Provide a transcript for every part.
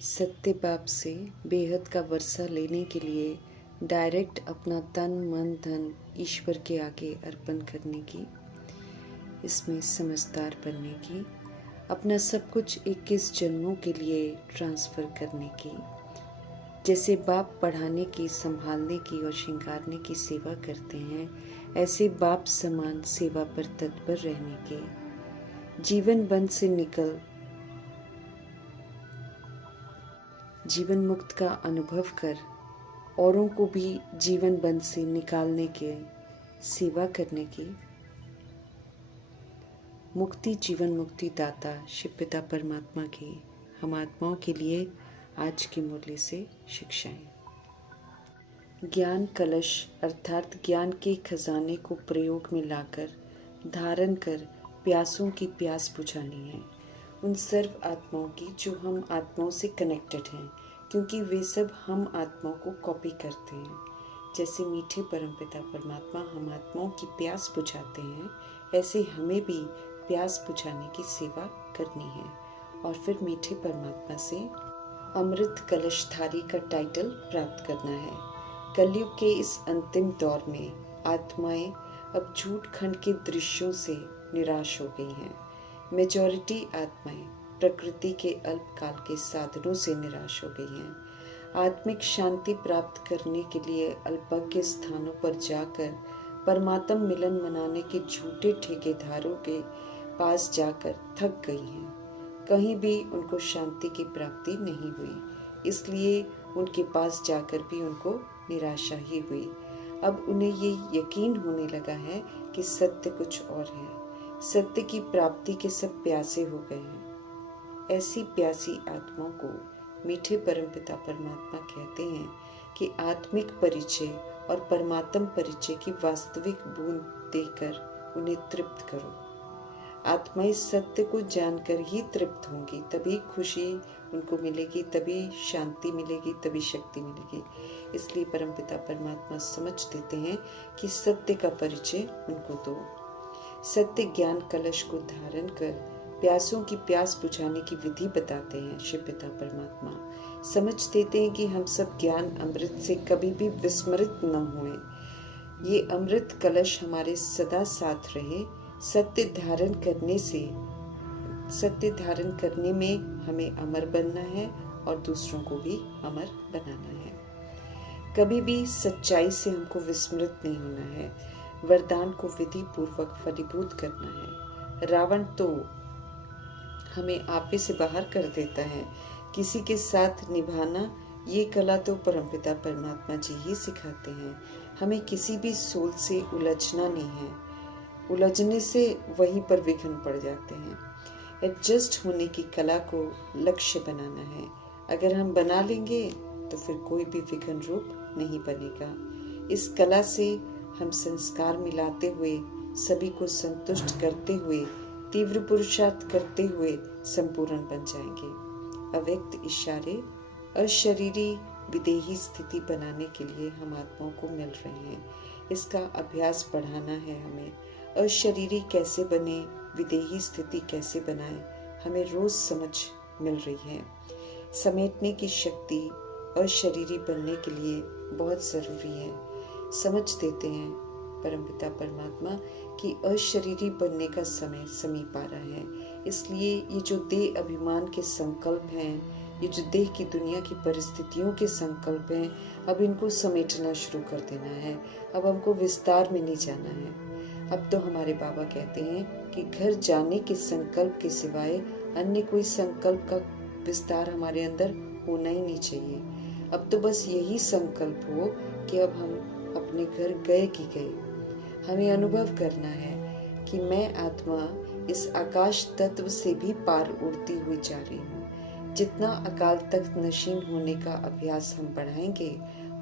सत्य बाप से बेहद का वर्षा लेने के लिए डायरेक्ट अपना तन मन धन ईश्वर के आगे अर्पण करने की, इसमें समझदार बनने की, अपना सब कुछ 21 जन्मों के लिए ट्रांसफ़र करने की, जैसे बाप पढ़ाने की, संभालने की और श्रृंगारने की सेवा करते हैं, ऐसे बाप समान सेवा पर तत्पर रहने के, जीवन बंध से निकल जीवन मुक्त का अनुभव कर औरों को भी जीवन बंध से निकालने के सेवा करने की, मुक्ति जीवन मुक्ति दाता शिव पिता परमात्मा की हम आत्माओं के लिए आज के मुरली से शिक्षाएं। ज्ञान कलश अर्थात ज्ञान के खजाने को प्रयोग में लाकर धारण कर प्यासों की प्यास बुझानी है, उन सर्व आत्माओं की जो हम आत्माओं से कनेक्टेड हैं, क्योंकि वे सब हम आत्माओं को कॉपी करते हैं। जैसे मीठे परमपिता परमात्मा हम आत्माओं की प्यास बुझाते हैं, ऐसे हमें भी प्यास बुझाने की सेवा करनी है और फिर मीठे परमात्मा से अमृत कलशधारी का टाइटल प्राप्त करना है। कलयुग के इस अंतिम दौर में आत्माएं अब झूठ खंड के दृश्यों से निराश हो गई हैं। मेजॉरिटी आत्माएं प्रकृति के अल्पकाल के साधनों से निराश हो गई हैं। आत्मिक शांति प्राप्त करने के लिए अल्पज्ञ स्थानों पर जाकर परमात्म मिलन मनाने के झूठे ठेकेदारों के पास जाकर थक गई हैं। कहीं भी उनको शांति की प्राप्ति नहीं हुई, इसलिए उनके पास जाकर भी उनको निराशा ही हुई। अब उन्हें ये यकीन होने लगा है कि सत्य कुछ और है। सत्य की प्राप्ति के सब प्यासे हो गए हैं। ऐसी प्यासी आत्माओं को मीठे परमपिता परमात्मा कहते हैं कि आत्मिक परिचय और परमात्म परिचय की वास्तविक बूंद देकर उन्हें तृप्त करो। आत्माएं सत्य को जानकर ही तृप्त होंगी, तभी खुशी उनको मिलेगी, तभी शांति मिलेगी, तभी शक्ति मिलेगी। इसलिए परमपिता परमात्मा समझ देते हैं कि सत्य का परिचय उनको दो। सत्य ज्ञान कलश को धारण कर प्यासों की प्यास बुझाने की विधि बताते हैं शिव पिता परमात्मा। समझ देते हैं कि हम सब ज्ञान अमृत से कभी भी विस्मृत न हुए। ये अमृत कलश हमारे सदा साथ रहे। सत्य धारण करने में हमें अमर बनना है और दूसरों को भी अमर बनाना है। कभी भी सच्चाई से हमको विस्मृत नहीं होना है। वरदान को विधि पूर्वक फलीभूत करना है। रावण तो हमें आपे से बाहर कर देता है। किसी के साथ निभाना ये कला तो परमपिता परमात्मा जी ही सिखाते हैं। हमें किसी भी सोल से उलझना नहीं है। उलझने से वहीं पर विघ्न पड़ जाते हैं। एडजस्ट होने की कला को लक्ष्य बनाना है। अगर हम बना लेंगे तो फिर कोई भी विघ्न रूप नहीं बनेगा। इस कला से हम संस्कार मिलाते हुए, सभी को संतुष्ट करते हुए, तीव्र पुरुषार्थ करते हुए संपूर्ण बन जाएंगे। अव्यक्त इशारे अशरीरी विदेही स्थिति बनाने के लिए हम आत्माओं को मिल रहे हैं। इसका अभ्यास बढ़ाना है हमें। अशरीरी कैसे बने, विदेही स्थिति कैसे बनाए, हमें रोज समझ मिल रही है। समेटने की शक्ति अशरीरी बनने के लिए बहुत जरूरी है। समझ देते हैं परमपिता परमात्मा कि अशरीरी बनने का समय समीप आ रहा है। इसलिए ये जो देह अभिमान के संकल्प हैं, ये जो देह की दुनिया की परिस्थितियों के संकल्प हैं, अब इनको समेटना शुरू कर देना है। अब हमको विस्तार में नहीं जाना है। अब तो हमारे बाबा कहते हैं कि घर जाने के संकल्प के सिवाय अन्य कोई संकल्प का विस्तार हमारे अंदर होना ही नहीं चाहिए। अब तो बस यही संकल्प हो कि अब हम अपने घर गए कि गए। हमें अनुभव करना है कि मैं आत्मा इस आकाश तत्व से भी पार उड़ती हुई जा रही हूँ। जितना अकाल तक नशीन होने का अभ्यास हम बढ़ाएंगे,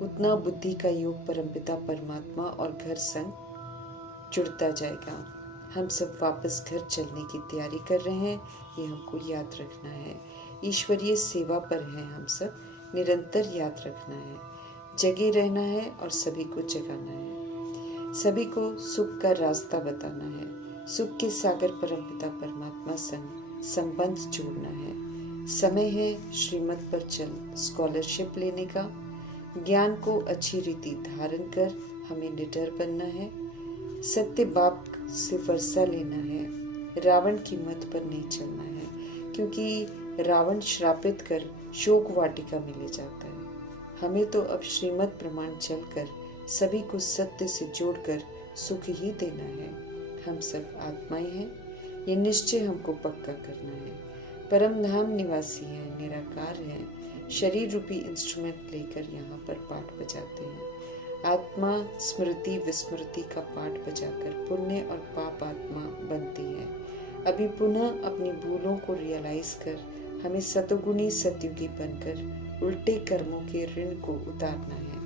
उतना बुद्धि का योग परमपिता परमात्मा और घर संग जुड़ता जाएगा। हम सब वापस घर चलने की तैयारी कर रहे हैं, ये हमको याद रखना है। ईश्वरीय सेवा पर हैं हम सब, निरंतर याद रखना है। जगे रहना है और सभी को जगाना है। सभी को सुख का रास्ता बताना है। सुख के सागर परमपिता परमात्मा संग संबंध जोड़ना है। समय है श्रीमत पर चल स्कॉलरशिप लेने का। ज्ञान को अच्छी रीति धारण कर हमें निडर बनना है। सत्य बाप से वर्षा लेना है। रावण की मत पर नहीं चलना है, क्योंकि रावण श्रापित कर शोक वाटिका में ले जाता है। हमें तो अब श्रीमत प्रमाण चलकर सभी को सत्य से जोड़कर सुख ही देना है। हम सब आत्माएं हैं, ये निश्चय हमको पक्का करना है। परम धाम निवासी हैं, निराकार हैं, शरीर रूपी इंस्ट्रूमेंट लेकर यहाँ पर पाठ बजाते हैं। आत्मा स्मृति विस्मृति का पाठ बजाकर पुण्य और पाप आत्मा बनती है। अभी पुनः अपनी भूलों को रियलाइज कर हमें सतोगुणी सतयुगी बनकर उल्टे कर्मों के ऋण को उतारना है।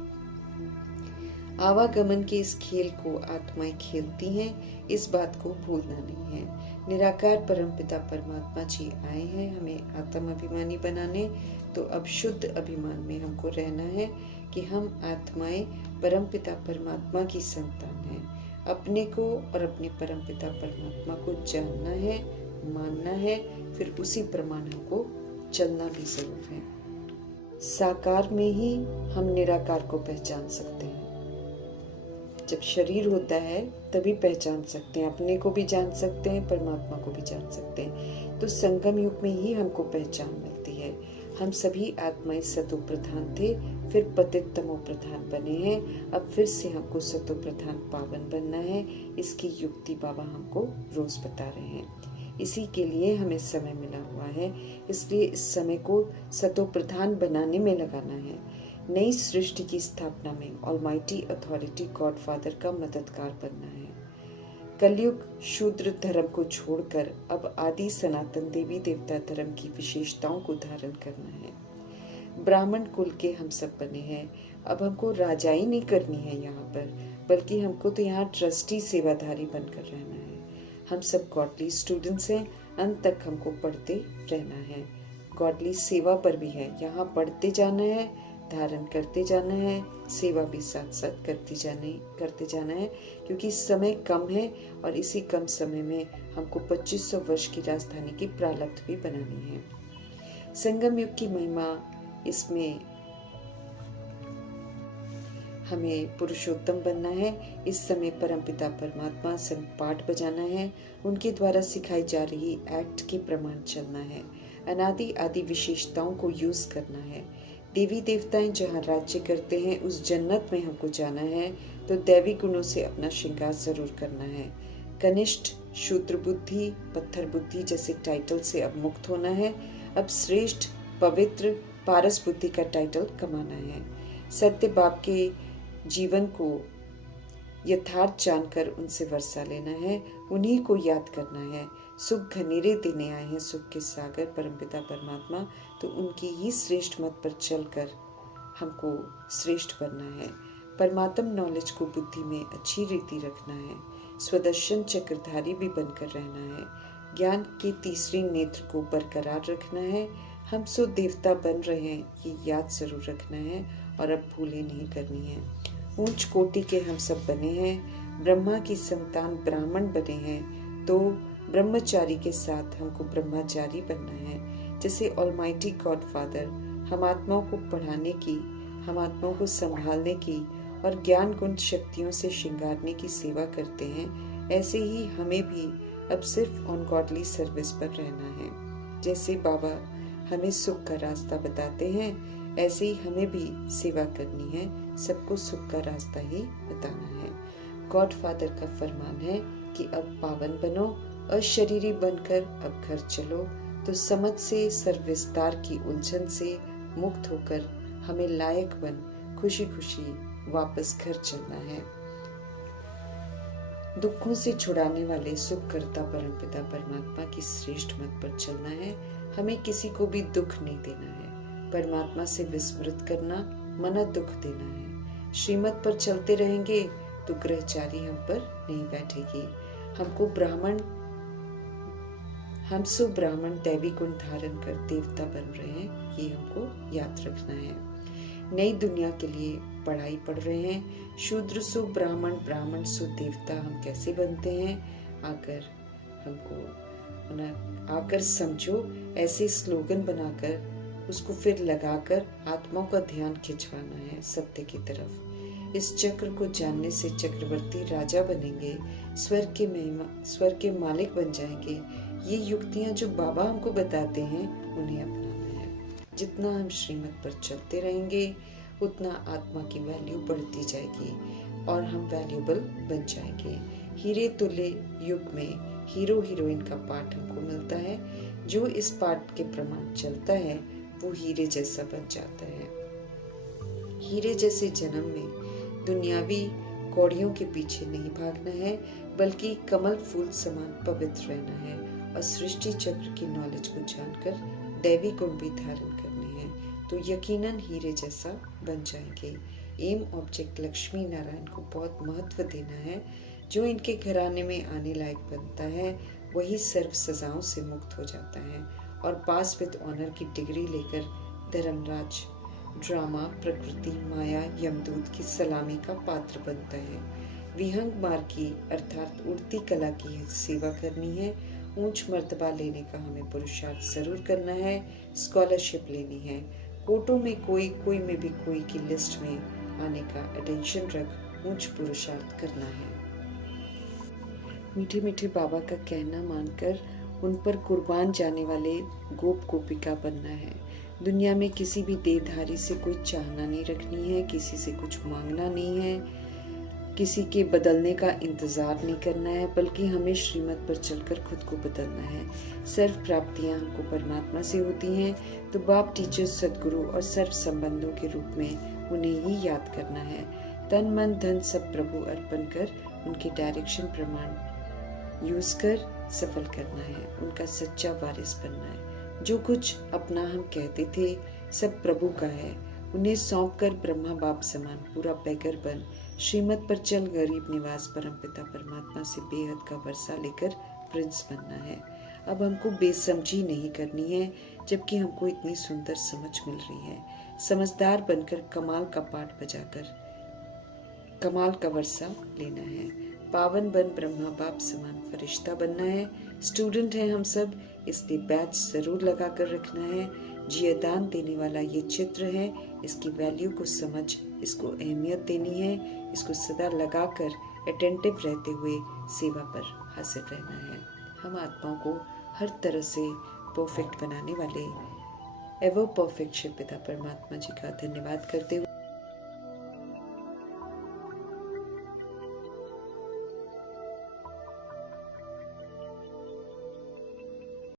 आवागमन के इस खेल को आत्माएं खेलती हैं, इस बात को भूलना नहीं है। निराकार परमपिता परमात्मा जी आए हैं हमें आत्म अभिमानी बनाने, तो अब शुद्ध अभिमान में हमको रहना है कि हम आत्माएं परमपिता परमात्मा की संतान हैं। अपने को और अपने परमपिता परमात्मा को जानना है, मानना है, फिर उसी प्रमाण हमको चलना भी जरूर है। साकार में ही हम निराकार को पहचान सकते हैं। जब शरीर होता है तभी पहचान सकते हैं, अपने को भी जान सकते हैं, परमात्मा को भी जान सकते हैं। तो संगम युग में ही हमको पहचान मिलती है। हम सभी आत्माएं सतो प्रधान थे, फिर पतित तमो प्रधान बने हैं। अब फिर से हमको सतो प्रधान पावन बनना है। इसकी युक्ति बाबा हमको रोज बता रहे हैं। इसी के लिए हमें समय मिला हुआ है, इसलिए इस समय को सतो प्रधान बनाने में लगाना है। नई सृष्टि की स्थापना में ऑलमाइटी अथॉरिटी गॉड फादर का मददगार बनना है। कलयुग शूद्र धर्म को छोड़कर अब आदि सनातन देवी देवता धर्म की विशेषताओं को धारण करना है। ब्राह्मण कुल के हम सब बने हैं। अब हमको राजाई नहीं करनी है यहाँ पर, बल्कि हमको तो यहाँ ट्रस्टी सेवाधारी बनकर रहना है। हम सब गॉडली स्टूडेंट्स हैं, अंत तक हमको पढ़ते रहना है। गॉडली सेवा पर भी है, यहाँ पढ़ते जाना है, धारण करते जाना है, सेवा भी साथ साथ करते जाना है, क्योंकि समय कम है और इसी कम समय में हमको 2500 वर्ष की राजधानी की प्रारब्ध भी बनानी है। संगम युग की महिमा, इसमें हमें पुरुषोत्तम बनना है। इस समय परमपिता परमात्मा संग पाठ बजाना है, उनके द्वारा सिखाई जा रही एक्ट के प्रमाण चलना है। अनादि आदि विशेषताओं को यूज करना है। देवी देवताएं जहाँ राज्य करते हैं उस जन्नत में हमको जाना है, तो दैवी गुणों से अपना श्रृंगार जरूर करना है। कनिष्ठ, शूद्र बुद्धि, पत्थर बुद्धि जैसे टाइटल से अब मुक्त होना है। अब श्रेष्ठ, पवित्र, पारस बुद्धि का टाइटल कमाना है। सत्य बाप के जीवन को यथार्थ जानकर उनसे वर्षा लेना है, उन्हीं को याद करना है। सुख घनेरे देने आए हैं सुख के सागर परमपिता परमात्मा, तो उनकी ही श्रेष्ठ मत पर चलकर हमको श्रेष्ठ बनना है। परमात्म नॉलेज को बुद्धि में अच्छी रीति रखना है। स्वदर्शन चक्रधारी भी बनकर रहना है। ज्ञान के तीसरे नेत्र को बरकरार रखना है। हम सो देवता बन रहे हैं, ये याद जरूर रखना है और अब भूलें नहीं करनी है। ऊंच कोटि के हम सब बने हैं, ब्रह्मा की संतान ब्राह्मण बने हैं, तो ब्रह्मचारी के साथ हमको ब्रह्मचारी बनना है। जैसे ऑलमाइटी गॉड फादर हम आत्माओं को पढ़ाने की, हम आत्माओं को संभालने की और ज्ञान गुण शक्तियों से श्रृंगारने की सेवा करते हैं, ऐसे ही हमें भी अब सिर्फ ऑन गॉडली सर्विस पर रहना है। जैसे बाबा हमें सुख का रास्ता बताते हैं, ऐसे ही हमें भी सेवा करनी है, सबको सुख का रास्ता ही बताना है। गॉड फादर का फरमान है कि अब पावन बनो, अशरीरी बनकर अब घर चलो, तो समझ से सर्वविस्तार की उलझन से मुक्त होकर हमें लायक बन खुशी खुशी वापस घर चलना है। दुखों से छुड़ाने वाले सुख करता परमपिता परमात्मा की श्रेष्ठ मत पर चलना है। हमें किसी को भी दुख नहीं देना है। परमात्मा से विस्मृत करना, मना दुख देना है। श्रीमत पर चलते रहेंगे तो ग्रहचारी हम पर नहीं बैठेगी। हम सो ब्राह्मण दैवी गुण धारण कर देवता बन रहे हैं, ये हमको याद रखना है। नई दुनिया के लिए पढ़ाई पढ़ रहे हैं। शूद्र सो ब्राह्मण, ब्राह्मण सो देवता हम कैसे बनते हैं, अगर हमको आकर समझो, ऐसे स्लोगन बनाकर उसको फिर लगाकर आत्माओं का ध्यान खिंचवाना है सत्य की तरफ। इस चक्र को जानने से चक्रवर्ती राजा बनेंगे, स्वर्ग के मालिक बन जाएंगे। ये युक्तियां जो बाबा हमको बताते हैं उन्हें अपनाना है। जितना हम श्रीमत पर चलते रहेंगे उतना आत्मा की वैल्यू बढ़ती जाएगी और हम वैल्यूबल बन जाएंगे। हीरे तुल्य युग में हीरो हीरोइन का पाठ हमको मिलता है। जो इस पाठ के प्रमाण चलता है वो हीरे जैसा बन जाता है। हीरे जैसे जन्म में दुनियावी कौड़ियों के पीछे नहीं भागना है, बल्कि कमल फूल समान पवित्र रहना है और सृष्टि चक्र की नॉलेज को जानकर दैवी गुण भी धारण करने हैं, तो यकीनन हीरे जैसा बन जाएंगे। एम ऑब्जेक्ट लक्ष्मी नारायण को बहुत महत्व देना है। जो इनके घराने में आने लायक बनता है वही सर्व सजाओं से मुक्त हो जाता है और पास विद ऑनर की डिग्री लेकर धर्मराज, ड्रामा, प्रकृति, माया, यमदूत की सलामी का पात्र बनता है। विहंग मार्ग की अर्थात उड़ती कला की सेवा करनी है। ऊंच मर्तबा लेने का हमें पुरुषार्थ जरूर करना है। स्कॉलरशिप लेनी है। कोटों में कोई में भी कोई की लिस्ट में आने का अटेंशन रख ऊंच पुरुषार्थ करना है। मीठे मीठे बाबा का कहना मानकर उन पर कुर्बान जाने वाले गोप गोपिका बनना है। दुनिया में किसी भी देहधारी से कोई चाहना नहीं रखनी है, किसी से कुछ मांगना नहीं है, किसी के बदलने का इंतज़ार नहीं करना है, बल्कि हमें श्रीमत पर चलकर खुद को बदलना है। सर्व प्राप्तियां हमको परमात्मा से होती हैं, तो बाप, टीचर, सदगुरु और सर्व संबंधों के रूप में उन्हें ही याद करना है। तन मन धन सब प्रभु अर्पण कर उनके डायरेक्शन प्रमाण यूज कर सफल करना है, उनका सच्चा वारिस बनना है। जो कुछ अपना हम कहते थे सब प्रभु का है, उन्हें सौंप कर ब्रह्मा बाप समान पूरा पैकर बन श्रीमत पर चल गरीब निवास परमपिता परमात्मा से बेहद का वर्षा लेकर प्रिंस बनना है। अब हमको बेसमझी नहीं करनी है, जबकि हमको इतनी सुंदर समझ मिल रही है। समझदार बनकर कमाल का पाठ बजाकर कमाल का वर्षा लेना है। पावन बन ब्रह्मा बाप समान फरिश्ता बनना है। स्टूडेंट हैं हम सब, इसलिए बैच जरूर लगा कर रखना है। जियादान देने वाला ये चित्र है, इसकी वैल्यू को समझ, इसको अहमियत देनी है, इसको सदा लगाकर अटेंटिव रहते हुए सेवा पर हाजिर रहना है। हम आत्माओं को हर तरह से परफेक्ट बनाने वाले एवर परफेक्ट शिव पिता परमात्मा जी का धन्यवाद करते हुए